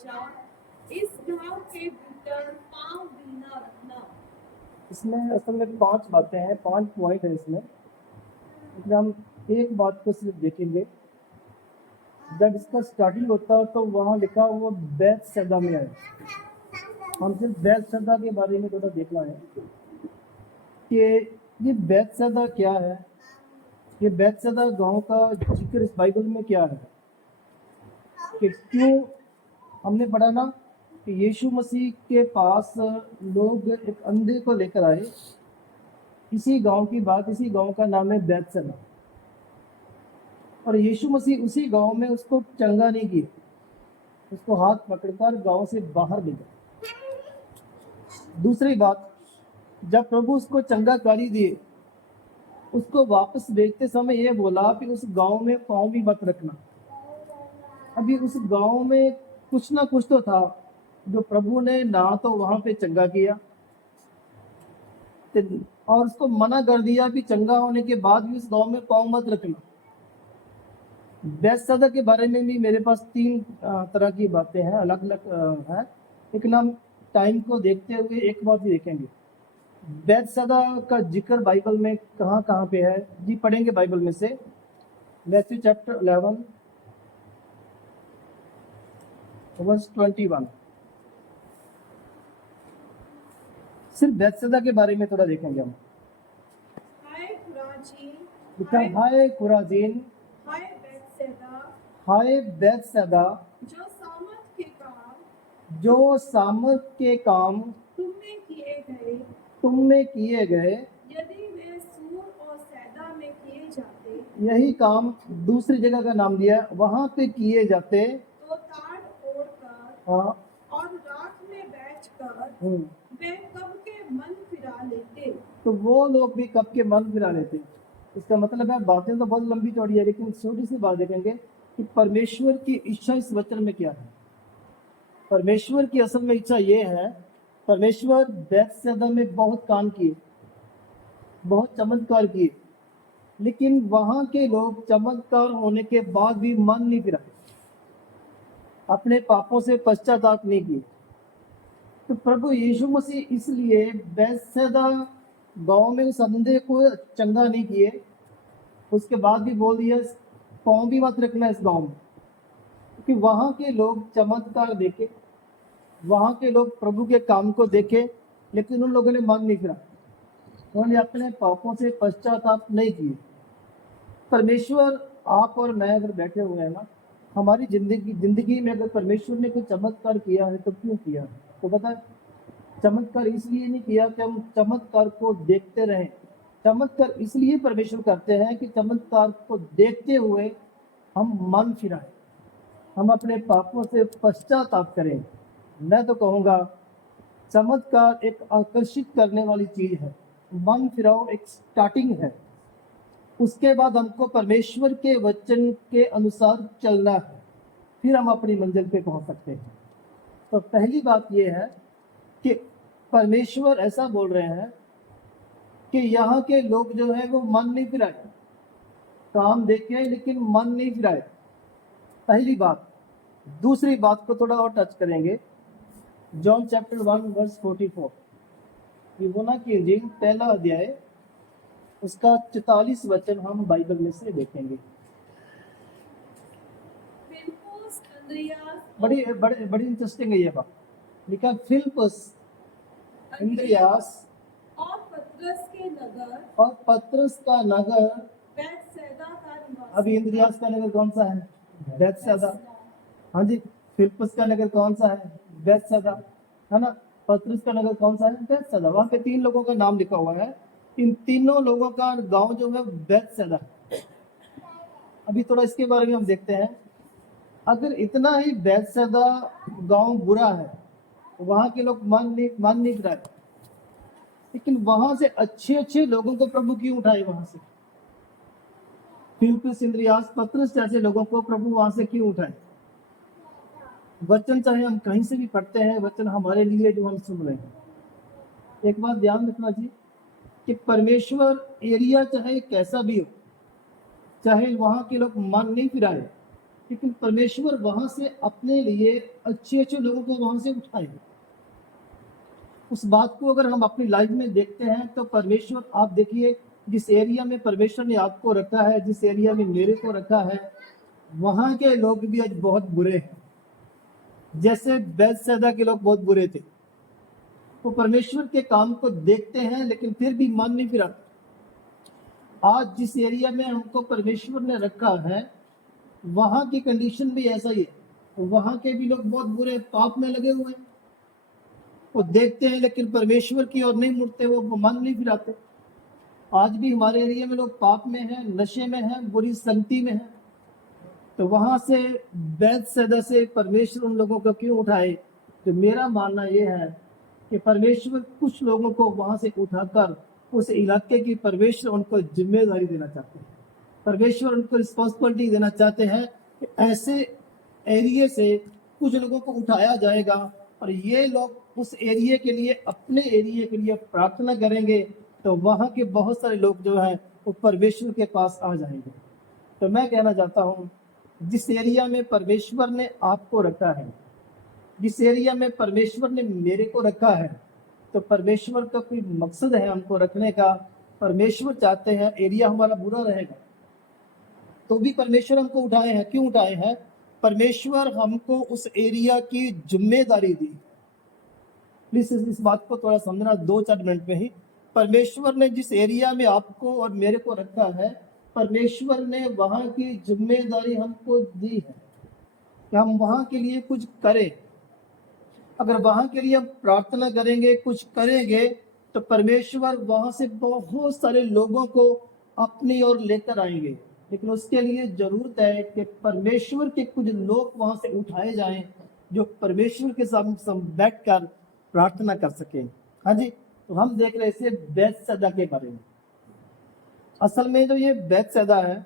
जा, इस घाव के भीतर पांव भी न रखना। इसमें असल में 5 बातें हैं, 5 पॉइंट है इसमें, लेकिन हम एक बात को सिर्फ देखेंगे। जब इसका स्टार्टिंग होता तो वहाँ लिखा वो बैतसैदा में है। हम सिर्फ बैतसैदा के बारे में थोड़ा देखना है कि ये बैतसैदा क्या है। ये बैतसैदा गांव का जिक्र इस बाइबल में क्या है, कि क्यों हमने पढ़ा ना कि यीशु मसीह के पास लोग एक अंधे को लेकर आए। इसी गांव की बात, इसी गांव का नाम है बैतसैदा, और यीशु मसीह उसी गांव में उसको चंगा नहीं किया, उसको हाथ पकड़कर गांव से बाहर ले गए। दूसरी बात, जब प्रभु उसको चंगाकारी दिए, उसको वापस भेजते समय ये बोला कि उस गांव में पांव भी मत रखना। अभी उस गांव में कुछ ना कुछ तो था जो प्रभु ने ना तो वहां पे चंगा किया, और उसको मना कर दिया कि चंगा होने के बाद भी उस गांव में पांव मत रखना। बैतसैदा के बारे में भी मेरे पास 3 तरह की बातें हैं, अलग अलग है, लेकिन हम टाइम को देखते हुए एक बात ही देखेंगे। बैतसैदा का जिक्र बाइबल में कहाँ कहाँ पे है जी, पढ़ेंगे बाइबल में से मैथ्यू चैप्टर 11 वर्स 21। सिर्फ बैतसैदा के बारे में थोड़ा देखेंगे हम। हाय खुराजीन, लिखा हाय खुराजीन, हाय बैतसैदा, हाय बैतसैदा, जो सामर्थ के काम जो सामर्थ के काम तुम में किए गए, यदि वे सूर और सैदा में किए जाते, यही काम दूसरी जगह का नाम दिया, वहां पे किए जाते, तो ताड़ ओढ़कर हाँ, और राख में बैठकर हम्म, वे कब के मन फिरा लेते। तो वो लोग भी कब के मन फिरा लेते। इसका मतलब है, बातें तो बहुत लंबी चौड़ी है, लेकिन छोटी सी बात देखेंगे कि परमेश्वर की इच्छा इस वचन में क्या है। परमेश्वर की असल में इच्छा ये है, परमेश्वर बैतसैदा में बहुत काम किए, बहुत चमत्कार किए, लेकिन वहां के लोग चमत्कार होने के बाद भी मन नहीं फिराए, अपने पापों से पश्चाताप नहीं किए। तो प्रभु यीशु मसीह इसलिए बैतसैदा गांव में उस अंधे को चंगा नहीं किए, उसके बाद भी बोल दिया पांव भी मत रखना इस गांव में, क्योंकि वहां के लोग चमत्कार देखे, वहां के लोग प्रभु के काम को देखे, लेकिन उन लोगों ने मन नहीं फिरा, उन्होंने अपने पापों से पश्चाताप नहीं किए। परमेश्वर, आप और मैं अगर बैठे हुए हैं ना, हमारी जिंदगी में अगर परमेश्वर ने कोई चमत्कार किया है तो क्यों किया है? तो पता है, चमत्कार इसलिए नहीं किया कि हम चमत्कार को देखते रहें। चमत्कार इसलिए परमेश्वर करते हैं कि चमत्कार को देखते हुए हम मन फिराएं, हम अपने पापों से पश्चाताप करें। मैं तो कहूँगा चमत्कार एक आकर्षित करने वाली चीज है, मन फिराओ एक स्टार्टिंग है, उसके बाद हमको परमेश्वर के वचन के अनुसार चलना है, फिर हम अपनी मंजिल पे पहुंच सकते हैं। तो पहली बात यह है कि परमेश्वर ऐसा बोल रहे हैं कि यहाँ के लोग जो है वो मन नहीं फिराए, काम देखे लेकिन मन नहीं फिराए, पहली बात। दूसरी बात को थोड़ा और टच करेंगे, जॉन चैप्टर 1 वर्स 44, यूहन्ना की इंजील पहला अध्याय उसका 44 वचन हम बाइबल में से देखेंगे। फिलिप्पुस, अंद्रियास बड़ी इंटरेस्टिंग है ये बात। लिखा फिलिप्पुस, इंद्रियास और पतरस के नगर, और पतरस का नगर बैतसैदा का निवासी। अभी इंद्रियास का नगर कौन सा है? बैतसैदा। हाँ जी, फिलिप्पुस का नगर कौन सा है? बैतसैदा, है ना। पतरस का नगर कौन सा है? बैतसैदा। वहां पे 3 लोगों का नाम लिखा हुआ है, इन तीनों लोगों का गांव जो है बैतसैदा। अभी थोड़ा इसके बारे में हम देखते हैं। अगर इतना ही बैतसैदा गांव बुरा है, वहां के लोग मन नहीं फिराए, लेकिन वहां से अच्छे अच्छे लोगों को प्रभु क्यों उठाए? वहां से फिलिप्पुस, इंद्रियास, पतरस जैसे लोगों को प्रभु वहां से क्यों उठाए? वचन चाहे हम कहीं से भी पढ़ते हैं, वचन हमारे लिए जो हम सुन रहे हैं। एक बात ध्यान रखना जी, कि परमेश्वर एरिया चाहे कैसा भी हो, चाहे वहां के लोग मन नहीं फिराए, लेकिन परमेश्वर वहां से अपने लिए अच्छे अच्छे लोगों को वहां से उठाएगा। उस बात को अगर हम अपनी लाइफ में देखते हैं तो परमेश्वर, आप देखिए जिस एरिया में परमेश्वर ने आपको रखा है, जिस एरिया में मेरे को रखा है, वहां के लोग भी आज बहुत बुरे हैं। जैसे बैतसैदा के लोग बहुत बुरे थे, वो परमेश्वर के काम को देखते हैं लेकिन फिर भी मान नहीं फिराते। आज जिस एरिया में हमको परमेश्वर ने रखा है, वहां की कंडीशन भी ऐसा ही है। वहां के भी लोग बहुत बुरे पाप में लगे हुए हैं, वो देखते हैं लेकिन परमेश्वर की ओर नहीं मुड़ते, वो मन नहीं फिराते। आज भी हमारे एरिया में लोग पाप में हैं, नशे में हैं, बुरी संगति में हैं। तो वहां से बैतसैदा से परमेश्वर उन लोगों को क्यों उठाए? तो मेरा मानना यह है कि परमेश्वर कुछ लोगों को वहां से उठाकर उस इलाके की परमेश्वर उनको जिम्मेदारी देना चाहते हैं। परमेश्वर उनको रिस्पॉन्सिबिलिटी देना चाहते हैं कि ऐसे एरिया से कुछ लोगों को उठाया जाएगा और ये लोग उस एरिया के लिए, अपने एरिया के लिए प्रार्थना करेंगे, तो वहाँ के बहुत सारे लोग जो हैं वो परमेश्वर के पास आ जाएंगे। तो मैं कहना चाहता हूँ, जिस एरिया में परमेश्वर ने आपको रखा है, जिस एरिया में परमेश्वर ने मेरे को रखा है, तो परमेश्वर का कोई मकसद है हमको रखने का। परमेश्वर चाहते हैं एरिया हमारा बुरा रहेगा तो भी परमेश्वर हमको उठाए हैं। क्यों उठाए हैं? परमेश्वर हमको उस एरिया की जिम्मेदारी दी। प्लीज इस बात को थोड़ा समझना 2-4 मिनट में ही। परमेश्वर ने जिस एरिया में आपको और मेरे को रखा है, परमेश्वर ने वहां की जिम्मेदारी हमको दी है कि हम वहां के लिए कुछ करें। अगर वहां के लिए हम प्रार्थना करेंगे, कुछ करेंगे, तो परमेश्वर वहां से बहुत सारे लोगों को अपनी ओर लेकर आएंगे। लेकिन उसके लिए जरूरत है कि परमेश्वर के कुछ लोग वहां से उठाए जाएं, जो परमेश्वर के सामने बैठकर प्रार्थना कर सकें। हाँ जी, तो हम देख रहे थे बैतसैदा के बारे में। असल में जो ये बैतसैदा है,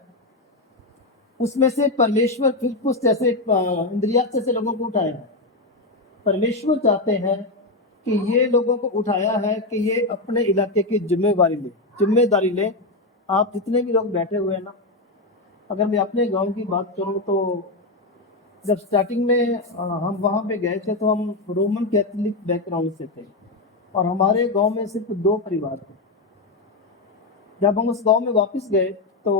उसमें से परमेश्वर फिलिप्पुस जैसे इंद्रियास जैसे लोगों को उठाया है। परमेश्वर चाहते हैं कि ये लोगों को उठाया है कि ये अपने इलाके की जिम्मेदारी ले। आप जितने भी लोग बैठे हुए हैं ना, अगर मैं अपने गांव की बात करूं तो जब स्टार्टिंग में हम वहां पे गए थे तो हम रोमन कैथोलिक बैकग्राउंड से थे और हमारे गांव में सिर्फ 2 परिवार थे। जब हम उस गांव में वापस गए तो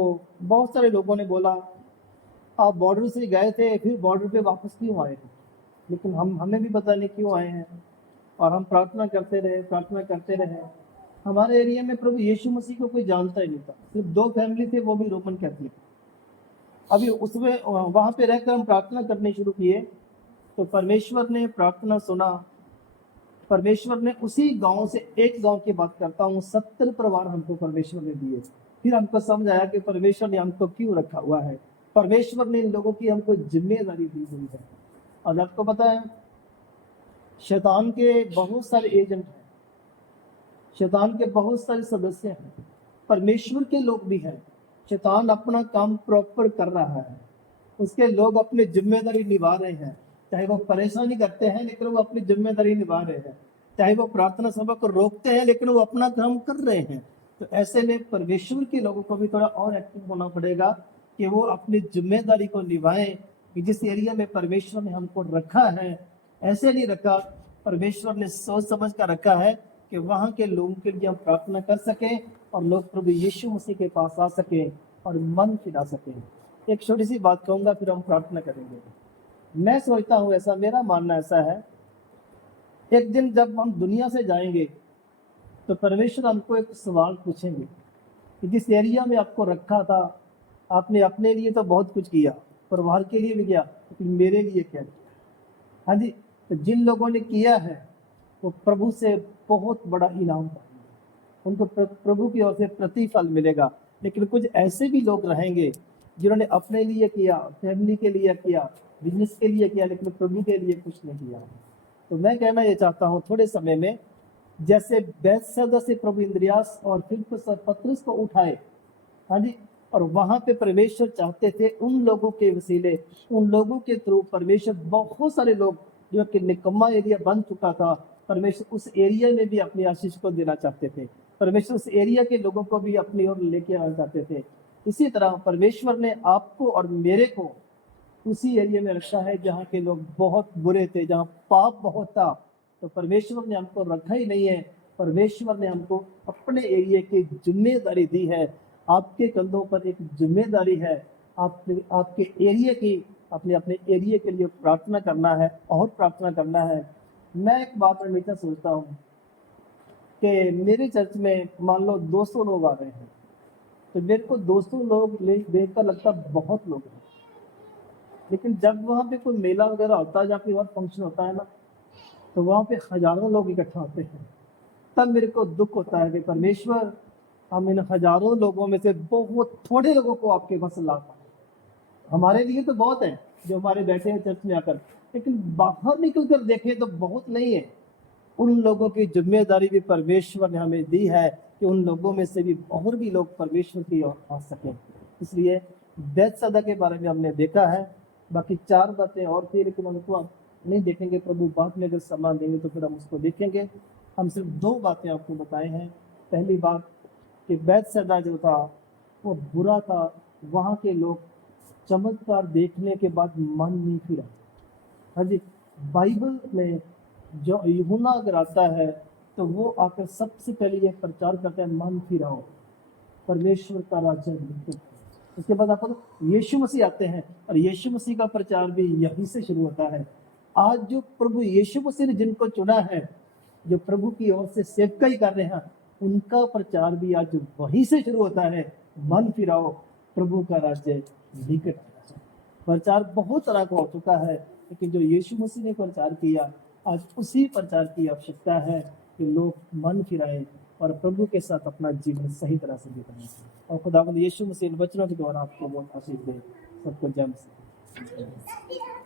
बहुत सारे लोगों ने बोला, आप बॉर्डर से गए थे, फिर बॉर्डर पे वापस क्यों आए? लेकिन हमें भी पता नहीं क्यों आए हैं। और हम प्रार्थना करते रहे। हमारे एरिया में प्रभु यीशु मसीह को कोई जानता ही नहीं था। सिर्फ 2 फैमिली थे, वो भी रोमन कैथोलिक। अभी उसमें वहां पे रहकर हम प्रार्थना करने शुरू किए तो परमेश्वर ने प्रार्थना सुना। परमेश्वर ने उसी गांव से, एक गांव की बात करता हूँ, 70 परिवार हमको परमेश्वर ने दिए। फिर हमको समझ आया कि परमेश्वर ने हमको क्यों रखा हुआ है। परमेश्वर ने इन लोगों की हमको जिम्मेदारी दी हुई है। और आपको पता है, शैतान के बहुत सारे एजेंट हैं, शैतान के बहुत सारे सदस्य हैं, परमेश्वर के लोग भी हैं। शैतान अपना काम प्रॉपर कर रहा है, उसके लोग अपनी जिम्मेदारी निभा रहे हैं। चाहे वो परेशानी करते हैं लेकिन वो अपनी जिम्मेदारी निभा रहे हैं, चाहे वो प्रार्थना सभा को रोकते हैं लेकिन वो अपना काम कर रहे हैं। तो ऐसे में परमेश्वर के लोगों को भी थोड़ा और एक्टिव होना पड़ेगा कि वो अपनी जिम्मेदारी को निभाएं। कि जिस एरिया में परमेश्वर ने हमको रखा है, ऐसे नहीं रखा, परमेश्वर ने सोच समझ कर रखा है कि वहाँ के लोगों के लिए हम प्रार्थना कर सकें और लोग प्रभु यीशु मसीह के पास आ सकें और मन फिरा सकें। एक छोटी सी बात कहूँगा, फिर हम प्रार्थना करेंगे। मैं सोचता हूँ ऐसा, मेरा मानना ऐसा है, एक दिन जब हम दुनिया से जाएंगे तो परमेश्वर हमको एक सवाल पूछेंगे कि जिस एरिया में आपको रखा था, आपने अपने लिए तो बहुत कुछ किया, परिवार के लिए भी किया, लेकिन मेरे लिए क्या किया? हाँ जी, तो जिन लोगों ने किया है वो प्रभु से बहुत बड़ा इनाम पाएंगे, उनको प्रभु की ओर से प्रतिफल मिलेगा। लेकिन कुछ ऐसे भी लोग रहेंगे जिन्होंने अपने लिए किया, फैमिली के लिए किया, बिजनेस के लिए किया, लेकिन प्रभु के लिए कुछ नहीं किया। तो मैं कहना ये चाहता हूँ, थोड़े समय में जैसे बैतसैदा से प्रभु इंद्रियास और फिलिप्पुस और पतरस को उठाए, हाँ जी, और वहां पे परमेश्वर चाहते थे उन लोगों के वसीले, उन लोगों के थ्रू परमेश्वर बहुत सारे लोग, जो कि निकम्मा एरिया बन चुका था, परमेश्वर उस एरिया में भी अपनी आशीष को देना चाहते थे। परमेश्वर उस एरिया के लोगों को भी अपनी ओर लेके आना चाहते थे। इसी तरह परमेश्वर ने आपको और मेरे को उसी एरिया में रखा है जहाँ के लोग बहुत बुरे थे, जहाँ पाप बहुत था। तो परमेश्वर ने हमको रखा ही नहीं है, परमेश्वर ने हमको अपने एरिया की जिम्मेदारी दी है। आपके कंधों पर एक जिम्मेदारी है, आपके एरिया की, अपने अपने एरिया के लिए प्रार्थना करना है और प्रार्थना करना है। मैं एक बात हमेशा सोचता हूँ कि मेरे चर्च में मान लो 200 लोग आ रहे हैं, तो मेरे को 200 लोग देख कर लगता बहुत लोग हैं, लेकिन जब वहाँ पे कोई मेला वगैरह होता है या फिर और फंक्शन होता है ना, तो वहाँ पे हजारों लोग इकट्ठा होते हैं। तब मेरे को दुख होता है कि परमेश्वर, हम इन हजारों लोगों में से बहुत थोड़े लोगों को आपके पास ला पाए। हमारे लिए तो बहुत है जो हमारे बैठे हैं चर्च में आकर, लेकिन बाहर निकल कर देखें तो बहुत नहीं है। उन लोगों की जिम्मेदारी भी परमेश्वर ने हमें दी है कि उन लोगों में से भी और भी लोग परमेश्वर की ओर आ सकें। इसलिए बैतसैदा के बारे में हमने देखा है, बाकी 4 बातें और थी, लेकिन उनको आप नहीं देखेंगे। प्रभु बाद में अगर सम्मान देंगे तो फिर हम उसको देखेंगे। हम सिर्फ 2 बातें आपको बताए हैं। पहली बात कि बैतसैदा जो था वो बुरा था, वहाँ के लोग चमत्कार देखने के बाद मन नहीं फिरा। हाँ जी, बाइबल में जो यूहन्ना अगर आता है तो वो आकर सबसे पहले ये प्रचार करता है, मन फिराओ, परमेश्वर का राज्य निकट है। उसके बाद आपको यीशु मसीह आते हैं और यीशु मसीह का प्रचार भी यहीं से शुरू होता है। आज जो प्रभु यीशु मसीह ने जिनको चुना है, जो प्रभु की ओर से सेवकाई कर रहे हैं, उनका प्रचार भी आज वहीं से शुरू होता है, मन फिराओ, प्रभु का राज्य निकट है। प्रचार बहुत तरह का हो चुका है, लेकिन जो यीशु मसीह ने प्रचार किया, आज उसी प्रचार की आवश्यकता है कि लोग मन फिराएं और प्रभु के साथ अपना जीवन सही तरह से बिताएं। और खुदावंद यीशु मसीह इन वचनों के द्वारा आपको बहुत आशीष दे। सबको जय मसीह।